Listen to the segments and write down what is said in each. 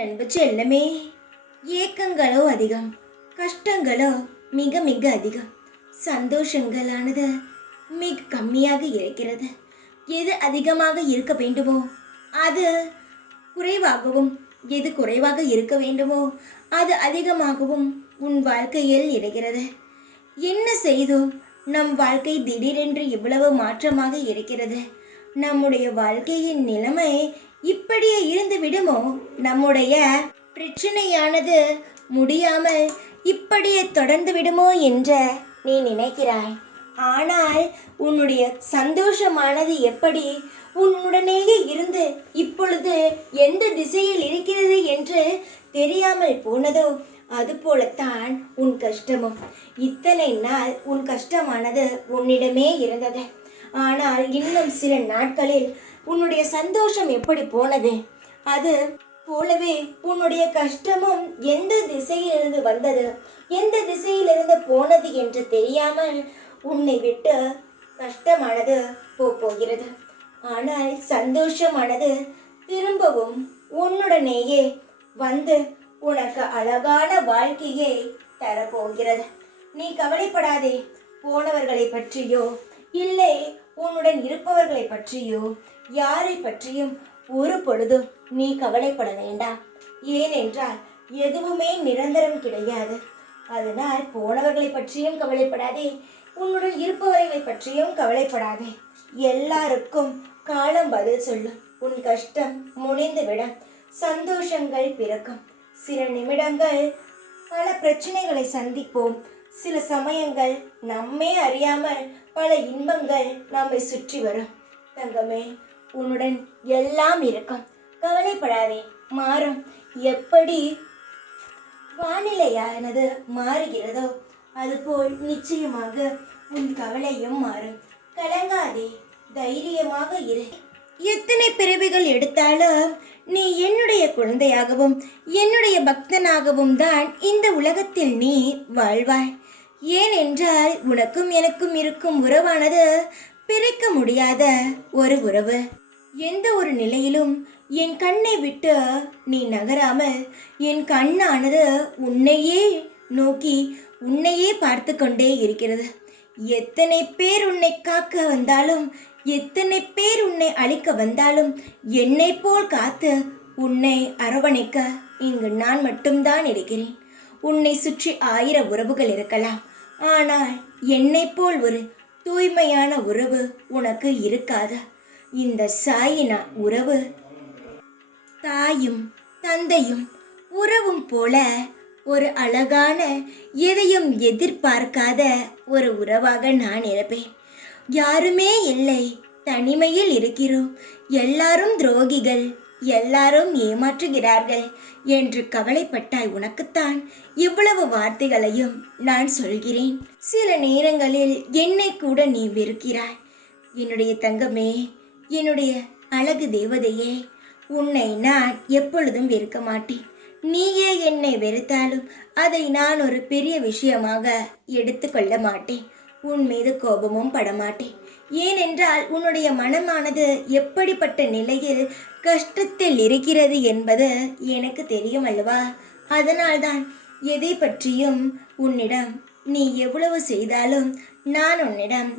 அன்பு செல்லமே, ஏக்கங்களோ அதிகம், கஷ்டங்களோ மிக மிக அதிகம், சந்தோஷங்களானது மிக கம்மியாக இருக்கிறது. எது அதிகமாக இருக்க வேண்டுமோ அது குறைவாகவும், எது குறைவாக இருக்க வேண்டுமோ அது அதிகமாகவும் உன் வாழ்க்கையில் இருக்கிறது. என்ன செய்தோம்? நம் வாழ்க்கை திடீரென்று இவ்வளவு மாற்றமாக இருக்கிறது. நம்முடைய வாழ்க்கையின் நிலைமை இப்படியே இருந்து விடுமோ? நம்முடைய பிரச்சனையானது முடியாமல் இப்படியே தொடர்ந்து விடுமோ என்று நீ நினைக்கிறாய். ஆனால் உன்னுடைய சந்தோஷமானது எப்படி உன்னுடனேயே இருந்து இப்பொழுது எந்த திசையில் இருக்கிறது என்று தெரியாமல் போனதோ அதுபோலத்தான் உன் கஷ்டமும். இத்தனை நாள் உன் கஷ்டமானது உன்னிடமே இருந்தது. ஆனால் இன்னும் சில நாட்களில் உன்னுடைய சந்தோஷம் எப்படி போனது அது போலவே உன்னுடைய கஷ்டமும் எந்த திசையிலிருந்து வந்தது, எந்த திசையிலிருந்து போனது என்று தெரியாமல் உன்னை விட்டு கஷ்டமானது போகிறது. ஆனால் சந்தோஷமானது திரும்பவும் உன்னுடனேயே வந்து உனக்கு அழகான வாழ்க்கையை தரப்போகிறது. நீ கவலைப்படாதே. போனவர்களை பற்றியோ இல்லை உன்னுடன் இருப்பவர்களை பற்றியோ யாரை பற்றியும் ஒரு பொழுதும் நீ கவலைப்பட வேண்டாம். ஏனென்றால் எதுவுமே நிரந்தரம் கிடையாது. அதனால் போனவர்களை பற்றியும் கவலைப்படாதே, உன்னுடன் இருப்பவர்களை பற்றியும் கவலைப்படாதே. எல்லாருக்கும் காலம் பதில் சொல்லும். உன் கஷ்டம் முடிந்துவிடும், சந்தோஷங்கள் பிறக்கும். சில நிமிடங்கள் பல பிரச்சனைகளை சந்திப்போம். சில சமயங்கள் நம்மே அறியாமல் பல இன்பங்கள் நம்மை சுற்றி வரும். தங்கமே, உன்னுடன் எல்லாம் இருக்கும், கவலைப்படாதே. மாறும். எப்படி வானிலையானது மாறுகிறதோ அதுபோல் நிச்சயமாக உன் கவலையும் மாறும். கலங்காதே, தைரியமாக இரு. எத்தனை பிறவிகள் எடுத்தாலும் நீ என்னுடைய குழந்தையாகவும் என்னுடைய பக்தனாகவும் தான் இந்த உலகத்தில் நீ வாழ்வாய். ஏனென்றால் உனக்கும் எனக்கும் இருக்கும் உறவானது பிரிக்க முடியாத ஒரு உறவு. எந்த ஒரு நிலையிலும் என் கண்ணை விட்டு நீ நகராமல் என் கண்ணானது உன்னையே நோக்கி உன்னையே பார்த்து கொண்டே இருக்கிறது. எத்தனை பேர் உன்னை காக்க வந்தாலும், எத்தனை பேர் உன்னை அழிக்க வந்தாலும் என்னை போல் காத்து உன்னை அரவணைக்க இங்கு நான் மட்டும்தான் இருக்கிறேன். உன்னை சுற்றி 1000 உறவுகள் இருக்கலாம், ஆனால் என்னை போல் ஒரு தூய்மையான உறவு உனக்கு இருக்காது. இந்த சாயினா உறவு தாயும் தந்தையும் உறவும் போல ஒரு அழகான, எதையும் எதிர்பார்க்காத ஒரு உறவாக நான் இருப்பேன். யாருமே இல்லை, தனிமையில் இருக்கிறோம், எல்லாரும் துரோகிகள், எல்லாரும் ஏமாற்றுகிறார்கள் என்று கவலைப்பட்டாய். உனக்குத்தான் இவ்வளவு வார்த்தைகளையும் நான் சொல்கிறேன். சில நேரங்களில் என்னை கூட நீ வெறுக்கிறாய். என்னுடைய தங்கமே, என்னுடைய அழகு தேவதையே, உன்னை நான் எப்பொழுதும் வெறுக்க மாட்டேன். நீயே என்னை வெறுத்தாலும் அதை நான் ஒரு பெரிய விஷயமாக எடுத்துக்கொள்ள மாட்டேன். உன் மீது கோபமும் படமாட்டேன். ஏனென்றால் உன்னுடைய மனமானது எப்படிப்பட்ட நிலையில் கஷ்டத்தில் இருக்கிறது என்பது எனக்கு தெரியும் அல்லவா? அதனால்தான் எதை பற்றியும் உன்னிடம் நீ எவ்வளவு செய்தாலும் நான் உன்னிடம்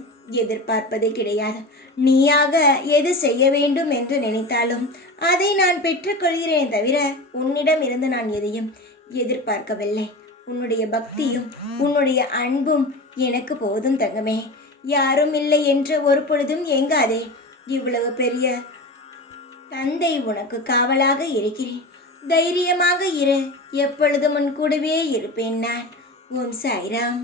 எதிர்பார்ப்பது கிடையாது. நீயாக எது செய்ய வேண்டும் என்று நினைத்தாலும் அதை நான் பெற்றுக்கொள்கிறேன் தவிர உன்னிடம் இருந்து நான் எதையும் எதிர்பார்க்கவில்லை. உன்னுடைய பக்தியும் உன்னுடைய அன்பும் எனக்கு போதும் தங்கமே. யாரும் இல்லை என்று ஒரு பொழுதும் ஏங்காதே. இவ்வளவு பெரிய தந்தை உனக்கு காவலாக இருக்கிறேன். தைரியமாக இரு. எப்பொழுதும் உன் கூடவே இருப்பேன் நான். ஓம் சாய்ராம்.